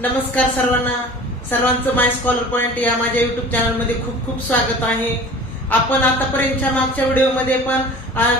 नमस्कार सर्वांना. सर्वांचं माय स्कॉलर पॉइंट या माझ्या युट्यूब चॅनलमध्ये खूप खूप स्वागत आहे. आपण आतापर्यंतच्या मागच्या व्हिडिओमध्ये पण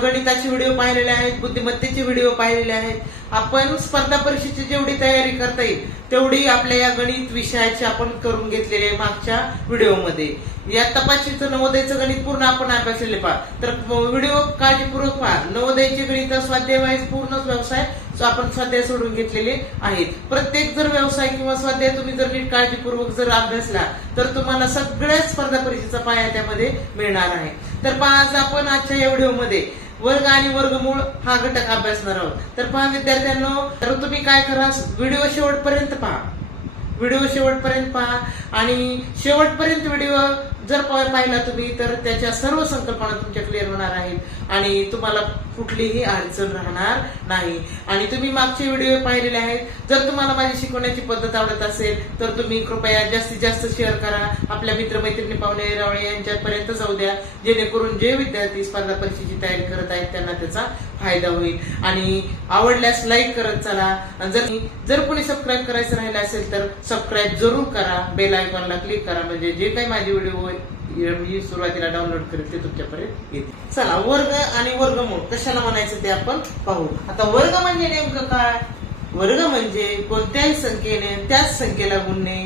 गणिताचे व्हिडिओ पाहिलेले आहेत बुद्धिमत्तेचे व्हिडिओ पाहिलेले आहेत. आपण स्पर्धा परीक्षेची जेवढी तयारी करता येईल तेवढी आपल्या या गणित विषयाची आपण करून घेतलेली आहे मागच्या व्हिडिओमध्ये. या तपासणीचं नवोदयचं गणित पूर्ण आपण अभ्यासलेले पहा. तर व्हिडिओ काळजीपूर्वक पहा. नवोदयचे गणित स्वाध्याय वाईज पूर्ण व्यवसाय आपण स्वाध्याय सोडून घेतलेले आहेत. प्रत्येक जर व्यवसाय किंवा स्वाध्याय तुम्ही जर नीट काळजीपूर्वक जर अभ्यासला तर तुम्हाला सगळ्या स्पर्धा परीक्षेचा पाया त्यामध्ये मिळणार आहे. तर पहा आज आपण आजच्या या व्हिडिओमध्ये वर्ग आणि वर्गमूळ हा घटक अभ्यासणार आहोत. तर पहा विद्यार्थ्यांनो तर तुम्ही काय करा व्हिडिओ शेवटपर्यंत पहा. व्हिडिओ शेवटपर्यंत पहा. आणि शेवटपर्यंत व्हिडिओ जर पाहिला तुम्ही तर त्याच्या सर्व संकल्पना तुमच्या क्लिअर होणार आहेत. आणि तुम्हाला कुठलीही अडचण राहणार नाही. आणि तुम्ही मागचे व्हिडिओ पाहिलेले आहेत. जर तुम्हाला माझी शिकवण्याची पद्धत आवडत असेल तर तुम्ही कृपया जास्तीत जास्त शेअर करा. आपल्या मित्रमैत्रिणी पाहुणे रावळे यांच्यापर्यंत जाऊ द्या. जेणेकरून जे विद्यार्थी स्पर्धा परीक्षेची तयारी करत आहेत त्यांना त्याचा फायदा होईल. आणि आवडल्यास लाईक करत चला. जर जर कोणी सबस्क्राईब करायचं राहिलं असेल तर सबस्क्राईब जरूर करा. बेल आयकॉनला क्लिक करा. म्हणजे जे काही माझे व्हिडिओ मी सुरुवातीला डाउनलोड करेल ते तुमच्यापर्यंत येते चला वर्ग आणि वर्गमूळ कशाला म्हणायचं ते आपण पाहू. आता वर्ग म्हणजे नेमकं काय? वर्ग म्हणजे कोणत्याही संख्येने त्याच संख्येला गुणणे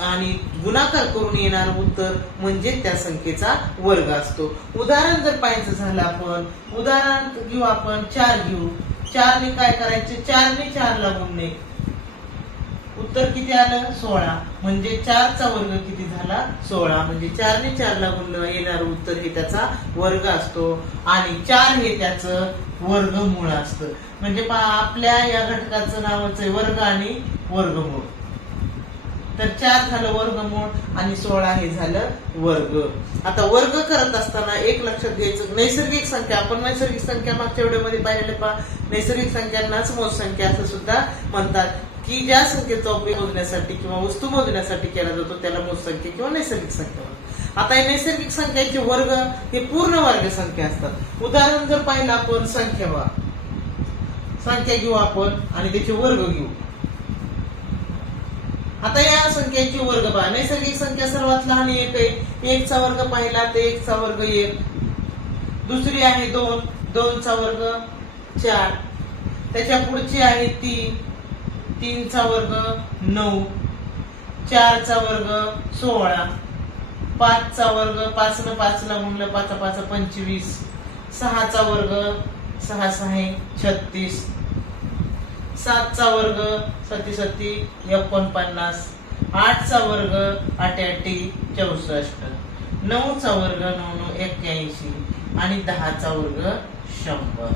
आणि गुणाकार करून येणार उत्तर म्हणजे त्या संख्येचा वर्ग असतो. उदाहरण जर पाहायचं झालं आपण उदाहरण घेऊ आपण चार घेऊ. चारने काय करायचे? चारने चारला गुणणे. उत्तर किती आलं? सोळा. म्हणजे चारचा वर्ग किती झाला? सोळा. म्हणजे चारने चारला गुणलं येणार उत्तर हे त्याचा वर्ग असतो. आणि चार हे त्याचं वर्गमूळ असतं. म्हणजे पहा आपल्या या घटकाचं नावच आहे वर्ग आणि वर्गमूळ. तर चार झालं वर्गमूळ आणि सोळा हे झालं वर्ग. आता वर्ग करत असताना एक लक्षात घ्यायचं. नैसर्गिक संख्या. आपण नैसर्गिक संख्या मागच्या व्हिडिओमध्ये पाहिलेले पहा. नैसर्गिक संख्यांनाच मोज संख्या असं सुद्धा म्हणतात. की ज्या संख्येचा उपयोग मोजण्यासाठी किंवा वस्तू मोजण्यासाठी केला जातो त्याला मोज संख्या किंवा नैसर्गिक संख्या म्हणतात. आता या नैसर्गिक संख्यांचे वर्ग हे पूर्ण वर्ग संख्या असतात. उदाहरण जर पाहिलं आपण संख्या वा संख्या घेऊ आपण आणि त्याचे वर्ग घेऊ. आता या संख्येचे वर्ग पहा नैसर्गिक संख्या सर्वात लहान एक आहे. एकचा वर्ग पाहिला तर एकचा वर्ग एक. दुसरी आहे दोन. दोनचा वर्ग चार. त्याच्या पुढची आहे तीन. तीनचा वर्ग नऊ चारचा वर्ग सोळा पाचचा वर्ग पाच न पाचला गुणलं पाच पाच पंचवीस सहाचा वर्ग सहा सहा छत्तीस सातचा वर्ग सती सती एकोणपन्नास आठचा वर्ग आठ आठी चौसष्ट नऊचा वर्ग नऊ नऊ एक्क्याऐंशी आणि दहाचा वर्ग शंभर.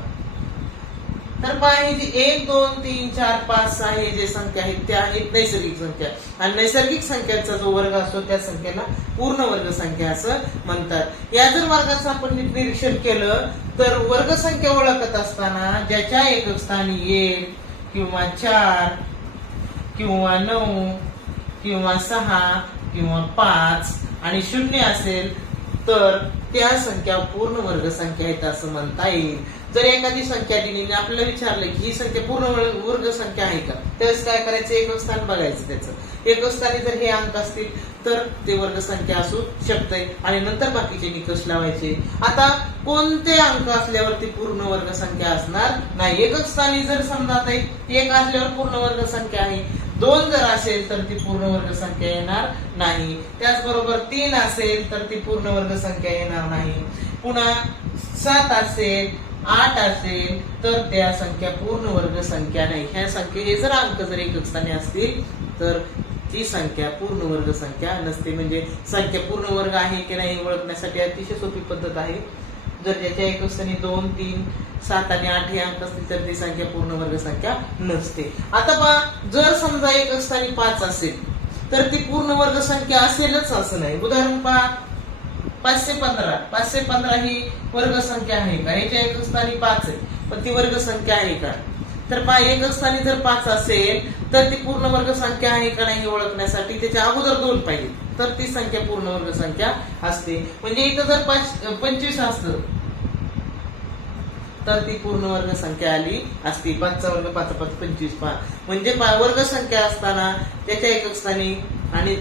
तर पहा ही जी एक दोन तीन चार पाच सहा हे जे संख्या आहेत त्या आहेत नैसर्गिक संख्या. आणि नैसर्गिक संख्याचा जो वर्ग असतो त्या संख्येला पूर्ण वर्ग संख्या असं म्हणतात. या जर वर्गाचं आपण निरीक्षण केलं तर वर्ग संख्या ओळखत असताना ज्याच्या एकक स्थानी एक किंवा चार किंवा नऊ किंवा सहा किंवा पाच आणि शून्य असेल तर त्या संख्या पूर्ण वर्ग संख्या आहेत असं म्हणता येईल. जर एखादी संख्या दिली आपल्याला विचारलं की ही संख्या पूर्ण वर्ग संख्या आहे का? त्यावेळेस काय करायचं? एक स्थान बघायचं त्याचं. एक स्थानी जर हे अंक असतील तर ते वर्ग संख्या असू शकते आणि नंतर बाकीचे निकष लावायचे. आता कोणते अंक असल्यावरती पूर्ण वर्ग संख्या असणार नाही? एकक स्थानी जर समजा आता एक असल्यावर पूर्ण वर्ग संख्या आहे. दोन जर असेल तर ती पूर्ण वर्ग संख्या येणार नाही. त्याचबरोबर तीन असेल तर ती पूर्ण वर्ग संख्या येणार नाही. पुन्हा सात असेल आठ असेल तर त्या संख्या पूर्ण वर्ग संख्या नाही. ह्या संख्येचे जर अंक जर एकक स्थानी असतील तर ती संख्या पूर्ण वर्ग संख्या नसते. म्हणजे संख्या पूर्ण वर्ग आहे की नाही हे ओळखण्यासाठी अतिशय सोपी पद्धत आहे. जर ज्याच्या एकक स्थानी दोन तीन सात आणि आठ हे अंक असतील तर ती संख्या पूर्ण वर्ग संख्या नसते. आता पहा जर समजा एकक स्थानी पाच असेल तर ती पूर्ण वर्ग संख्या असेलच असं नाही. उदाहरण पहा पाचशे पंधरा. पाचशे पंधरा ही वर्ग संख्या आहे का? याच्या एक स्थानी पाच आहे. पण ती वर्ग संख्या आहे का? तर पा एकस्थानी जर पाच असेल तर ती पूर्ण वर्ग संख्या आहे का नाही हे ओळखण्यासाठी त्याच्या अगोदर दोन पाहिजे. तर ती संख्या पूर्ण वर्ग संख्या असते. म्हणजे इथं जर पाच पंचवीस असतं तर ती पूर्ण वर्ग संख्या आली असती. पाचचा वर्ग पाच पाच पंचवीस पाच म्हणजे पा- वर्ग संख्या असताना त्याच्या एकक स्थानी आणि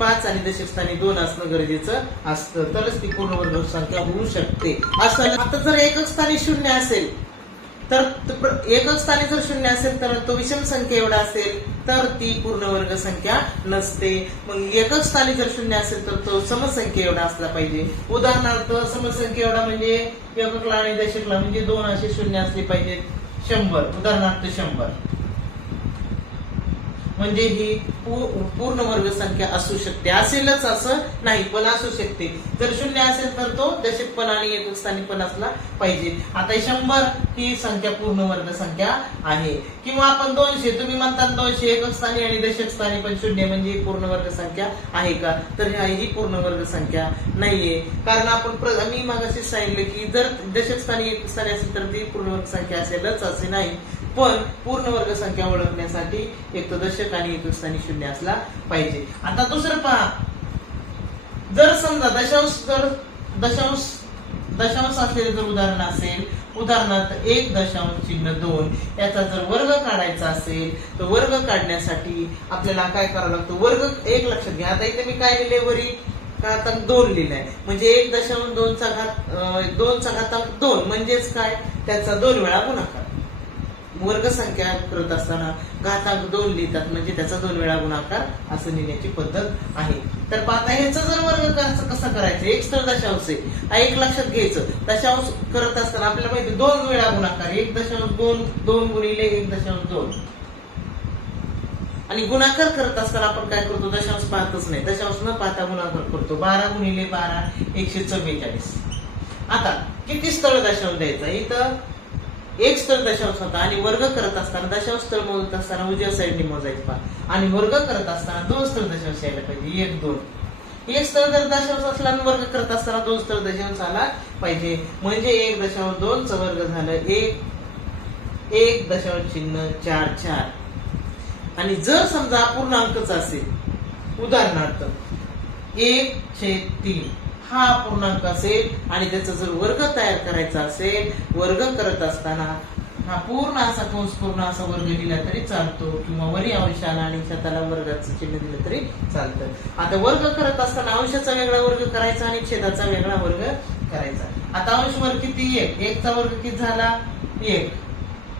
पाच आणि दशक स्थानी दोन असणं गरजेचं असतं. तरच ती पूर्ण वर्ग संख्या होऊ शकते. असं आता जर एकक स्थानी शून्य असेल तर एकच एकक स्थानी जर शून्य असेल तर तो विषम संख्या एवढा असेल तर ती पूर्ण वर्ग संख्या नसते. मग एकच स्थानी जर शून्य असेल तर तो समसंख्या एवढा असला पाहिजे. उदाहरणार्थ समसंख्या एवढा म्हणजे एककला आणि दशकला म्हणजे दोन असे शून्य असले पाहिजेत. शंभर. उदाहरणार्थ शंभर. म्हणजे ही पूर्ण वर्ग संख्या असू शकते. असेलच असं नाही पण असू शकते. जर शून्य असेल तर तो दशक पण आणि एकक स्थानी पण असला पाहिजे. आता शंभर ही संख्या पूर्ण वर्ग संख्या आहे. किंवा आपण दोनशे तुम्ही म्हणतात दोनशे एकक स्थानी आणि दशक स्थानी पण शून्य म्हणजे ही पूर्ण वर्ग संख्या आहे का? तर ह्या- ही पूर्ण वर्ग संख्या नाहीये. कारण आपण प्र- मी मागाशी सांगितलं की जर दशक स्थानी एकक स्थानी असेल तर ती पूर्ण वर्ग संख्या असेलच असे नाही. पण पूर्ण वर्ग संख्या ओळखण्यासाठी एक तर दशक आणि हिंदुस्थानी शून्य असला पाहिजे. आता दुसरं पहा. जर समजा दशांश जर दशांश दशांश असलेले जर उदाहरण असेल उदाहरणार्थ एक दशांश चिन्ह दोन याचा जर वर्ग काढायचा असेल तर वर्ग काढण्यासाठी आपल्याला काय करावं लागतं? वर्ग एक लक्षात घ्या. आता इथे मी काय लिहिले वरी? घातांक दोन लिहिलाय. म्हणजे एक दशांश दोनचा घात दोनचा घातांक दोन. म्हणजेच काय? त्याचा दोन वेळा गुणाकार. वर्गसंख्या करत असताना घातांक दोन लिहितात म्हणजे त्याचा दोन वेळा गुणाकार असं लिहिण्याची पद्धत आहे. तर पाहता ह्याचा जर वर्ग करायचं कसं करायचं? एक तर दशांश आहे. एक लक्षात घ्यायचं. दशांश करत असताना आपल्याला माहिती दोन वेळा गुणाकार एक दशांश दोन दोन गुणिले एक दशांश दोन. आणि गुणाकार करत असताना आपण काय करतो? दशांश पाहतच नाही. दशांश न पाहता गुणाकार करतो. बारा गुणिले बारा एकशे चव्वेचाळीस. आता किती स्थळ दशांश द्यायचा? इथं एक स्थळ दशांश होता आणि वर्ग करत असताना दशांश स्थळ मोजत असताना उजव्या साईडने मोजायचं पहा आणि वर्ग करत असताना दोन स्थळ दशांश यायला पाहिजे. एक दोन. एक स्थळ जर दशांश असला आणि वर्ग करत असताना दोन स्थळ दशांश आला पाहिजे. म्हणजे एक दशांश दोनचा वर्ग झालं एक एक दशांश चिन्ह चार चार. आणि जर समजा अपूर्णांकच असेल उदाहरणार्थ एक छेद तीन. हा पूर्णांक असेल आणि त्याचा जर वर्ग तयार करायचा असेल वर्ग करत असताना हा पूर्ण असा कंस पूर्ण असा वर्ग दिला तरी चालतो किंवा वरी अंशाला आणि छताला वर्गाचं चिन्ह दिलं तरी चालतं. आता वर्ग करत असताना अंशाचा वेगळा वर्ग करायचा आणि छेदाचा वेगळा वर्ग करायचा. आता अंश वर्ग किती? एक. एकचा वर्ग किती झाला? एक.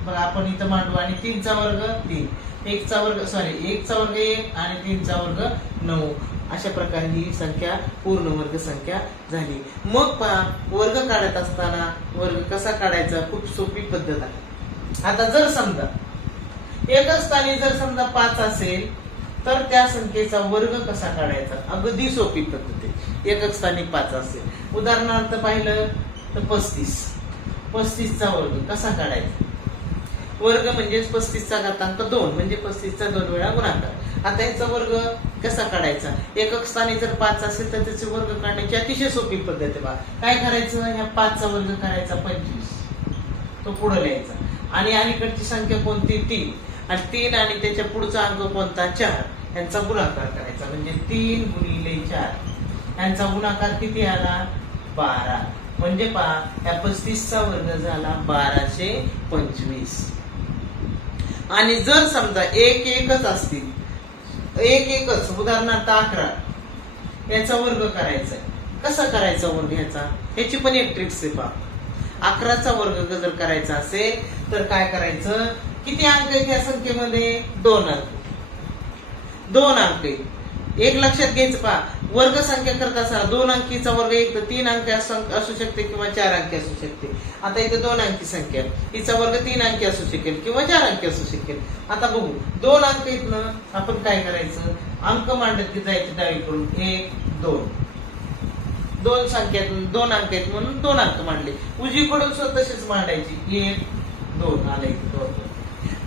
मग आपण इथं मांडू. आणि तीनचा वर्ग तीन. एकचा वर्ग सॉरी एकचा वर्ग एक आणि तीनचा वर्ग नऊ. अशा प्रकारे ही संख्या पूर्ण वर्ग संख्या झाली. मग पहा वर्ग काढत असताना वर्ग कसा काढायचा? खूप सोपी पद्धत आहे. आता जर समजा एकच स्थानी जर समजा पाच असेल तर त्या संख्येचा वर्ग कसा काढायचा? अगदी सोपी पद्धत आहे. एकच स्थानी पाच असेल. उदाहरणार्थ पाहिलं तर पस्तीस. पस्तीसचा वर्ग कसा काढायचा? वर्ग म्हणजे पस्तीसचा घातांक दोन म्हणजे पस्तीसचा दोन वेळा गुणाकार. आता याचा वर्ग कसा काढायचा? एकक स्थानी जर पाच असेल तर त्याचे वर्ग काढण्याची अतिशय सोपी पद्धत आहे बा. काय करायचं? ह्या पाचचा वर्ग करायचा पंचवीस. तो पुढे लिहायचा. आणि अलीकडची संख्या कोणती? तीन. आणि तीन आणि त्याच्या पुढचा अंक कोणता? चार. यांचा गुणाकार करायचा. म्हणजे तीन गुणिले चार. यांचा गुणाकार किती आला? बारा. म्हणजे पहा या पस्तीसचा वर्ग झाला बाराशे पंचवीस. आणि जर समजा एक एकच असतील एक एकच उदाहरणार्थ अकरा याचा वर्ग करायचा कसा करायचा वर्ग ह्याचा ह्याची पण एक ट्रिक्स आहे पहा अकराचा वर्ग जर करायचा असेल तर काय करायचं? किती अंक आहेत या संख्येमध्ये? दोन अंक. दोन अंक आहे एक लक्षात घ्यायचं पहा. वर्ग संख्या करत असताना दोन अंकीचा वर्ग एक तर तीन अंक असं- असू शकते किंवा चार अंकी असू शकते. आता इथे दोन अंकी संख्या. हिचा वर्ग तीन अंकी असू शकेल किंवा चार अंकी असू शकेल. आता बघू. दोन अंक इथनं आपण काय करायचं? अंक मांडत की जायचं डावीकडून. एक दोन. दोन संख्या दोन अंक आहेत म्हणून दोन अंक मांडले. उजवीकडून सुद्धा तसेच मांडायची. एक दोन. आले इथे. दोन दोन.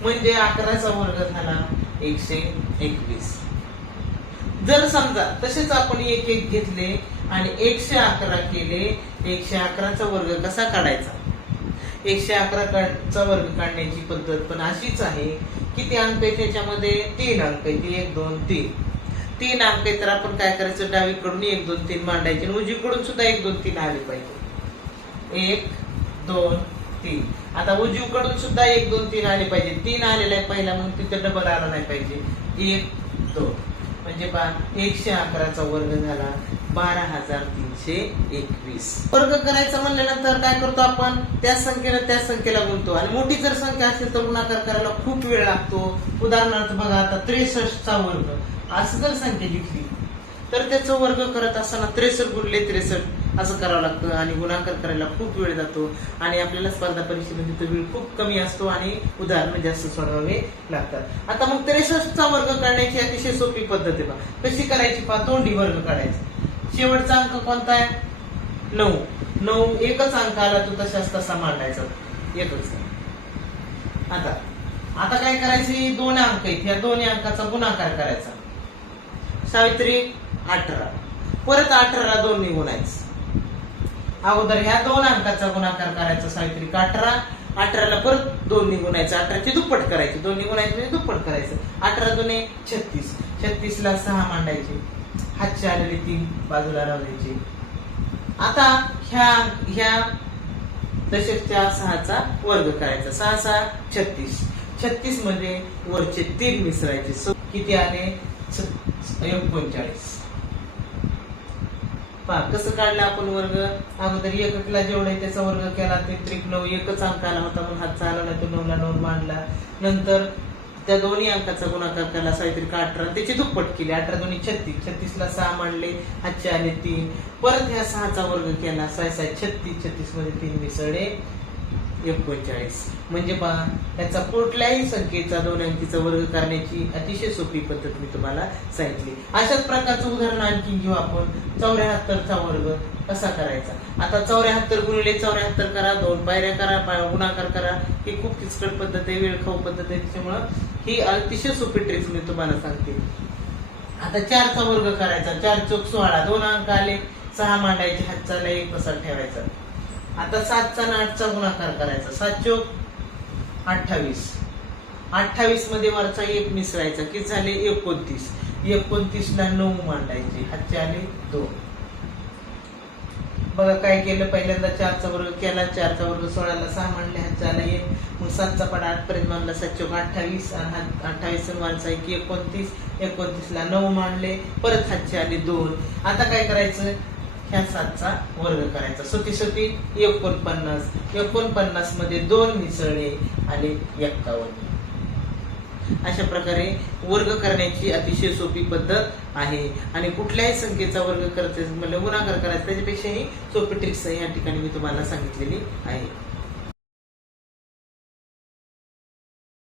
म्हणजे अकराचा वर्ग झाला एकशे एकवीस. जर समजा तसेच आपण एक एक घेतले आणि एकशे अकरा केले एकशे अकराचा वर्ग कसा काढायचा? एकशे अकरा चा वर्ग काढण्याची पद्धत पण अशीच आहे किती अंक आहे त्याच्यामध्ये तीन अंक आहे एक दोन तीन. तीन अंक आहे तर आपण काय करायचं? डावीकडून एक दोन तीन मांडायचे आणि उजवीकडून सुद्धा एक दोन तीन आले पाहिजे. एक दोन तीन. आता उजवीकडून सुद्धा एक दोन तीन आले पाहिजे. तीन आलेला आहे पहिला मग तिथे डबल आला नाही पाहिजे. एक दोन. म्हणजे पहा एकशे अकराचा वर्ग झाला बारा हजार तीनशे एकवीस. वर्ग करायचा म्हणल्यानंतर काय करतो आपण? त्या संख्येला त्या संख्येला गुणतो आणि मोठी जर संख्या असेल तर गुणाकार करायला खूप वेळ लागतो. उदाहरणार्थ बघा आता त्रेसष्टचा वर्ग. असं जर संख्या घेतली तर त्याचं वर्ग करत असताना त्रेसष्ट गुणले त्रेसष्ट. असं करावं लागतं आणि गुणाकार करायला खूप वेळ जातो आणि आपल्याला स्पर्धा परीक्षेमध्ये तो वेळ खूप कमी असतो आणि उदाहरणं म्हणजे जास्त सोडवावे लागतात. आता मग त्रेसष्टचा वर्ग काढण्याची अतिशय सोपी पद्धत आहे बा कशी करायची? पा तोंडी वर्ग काढायचा. शेवटचा अंक कोणता आहे? नऊ. नऊ एकच अंक आला तो तशाच तसा मांडायचा एकच. आता आता काय करायचं? दोन अंक आहेत. या दोन्ही अंकाचा गुणाकार करायचा. सावित्री अठरा. परत अठराला दोन निघूनायचं अगोदर ह्या दोन अंकाचा गुणाकार करायचा सावित्री. अठरा? अठराला परत दोन निघूनायचं अठराची दुप्पट करायची. दोन निघूनायचे म्हणजे दुप्पट करायचं. अठरा दोन छत्तीस. छत्तीस ला सहा मांडायचे. हातचे आलेले तीन बाजूला राहायचे आता ह्या ह्या दशकच्या सहाचा वर्ग करायचा. सहा सहा छत्तीस. छत्तीसमध्ये वरचे तीन मिसळायचे. सो किती आले? एकोणचाळीस. पहा कसं काढलं आपण वर्ग? अगोदर एककला जेवढा त्याचा वर्ग केला ते त्रिक नऊ एकच अंक आला होता म्हणून हातचा आला तो नऊला नऊ मांडला. नंतर त्या दोन्ही अंकाचा गुणाकार केला साहित्रिक अठरा? त्याची दुप्पट केली अठरा दोन्ही छत्तीस. छत्तीसला सहा मांडले हातचे आले तीन. परत ह्या सहाचा वर्ग केला साय साय छत्तीस. छत्तीसमध्ये तीन मिसळे एकोणचाळीस. म्हणजे पहा त्याचा कुठल्याही संख्येचा दोन अंकीचा वर्ग करण्याची अतिशय सोपी पद्धत मी तुम्हाला सांगितली. अशाच प्रकारचं उदाहरण आणखी घेऊ आपण. चौऱ्याहत्तरचा वर्ग कसा करायचा? आता चौऱ्याहत्तर गुणिले चौऱ्याहत्तर करा दोन पायऱ्या करा गुणाकार करा. ही खूप किचकट पद्धत आहे वेळखाऊ पद्धत आहे त्याच्यामुळं ही अतिशय सोपी ट्रिक्स मी तुम्हाला सांगते. आता चारचा वर्ग करायचा. चार चौक सोळा दोन अंक आले. सहा मांडायचे हातचा एक पसार ठेवायचा. आता सातचा आणि आठचा गुणाकार करायचा. सात चोक अठ्ठावीस. अठ्ठावीसमध्ये वरचा एक मिसळायचा. किती झाले? एकोणतीस. एकोणतीस ला नऊ मांडायचे. हातचे आले दोन. बघा काय केलं? पहिल्यांदा चारचा वर्ग केला. चारचा वर्ग सोळाला सहा मांडले. हातचा आला एक. मग सातचा पडा आठपर्यंत मांडला. सात चौक अठ्ठावीस. आणि हात अठ्ठावीस माणसा वरचा एक एकोणतीस. एकोणतीस ला नऊ मांडले. परत हातचे आले दोन. आता काय करायचं? ह्या सातचा वर्ग करायचा. सोती सोती एकोणपन्नास. एकोणपन्नासमध्ये दोन मिसळले आणि एक्कावन्न. अशा प्रकारे वर्ग करण्याची अतिशय सोपी पद्धत आहे. आणि कुठल्याही संख्येचा वर्ग करते म्हणजे गुणाकार करायचा त्याच्यापेक्षाही सोपी ट्रिक्स या ठिकाणी मी तुम्हाला सांगितलेली आहे.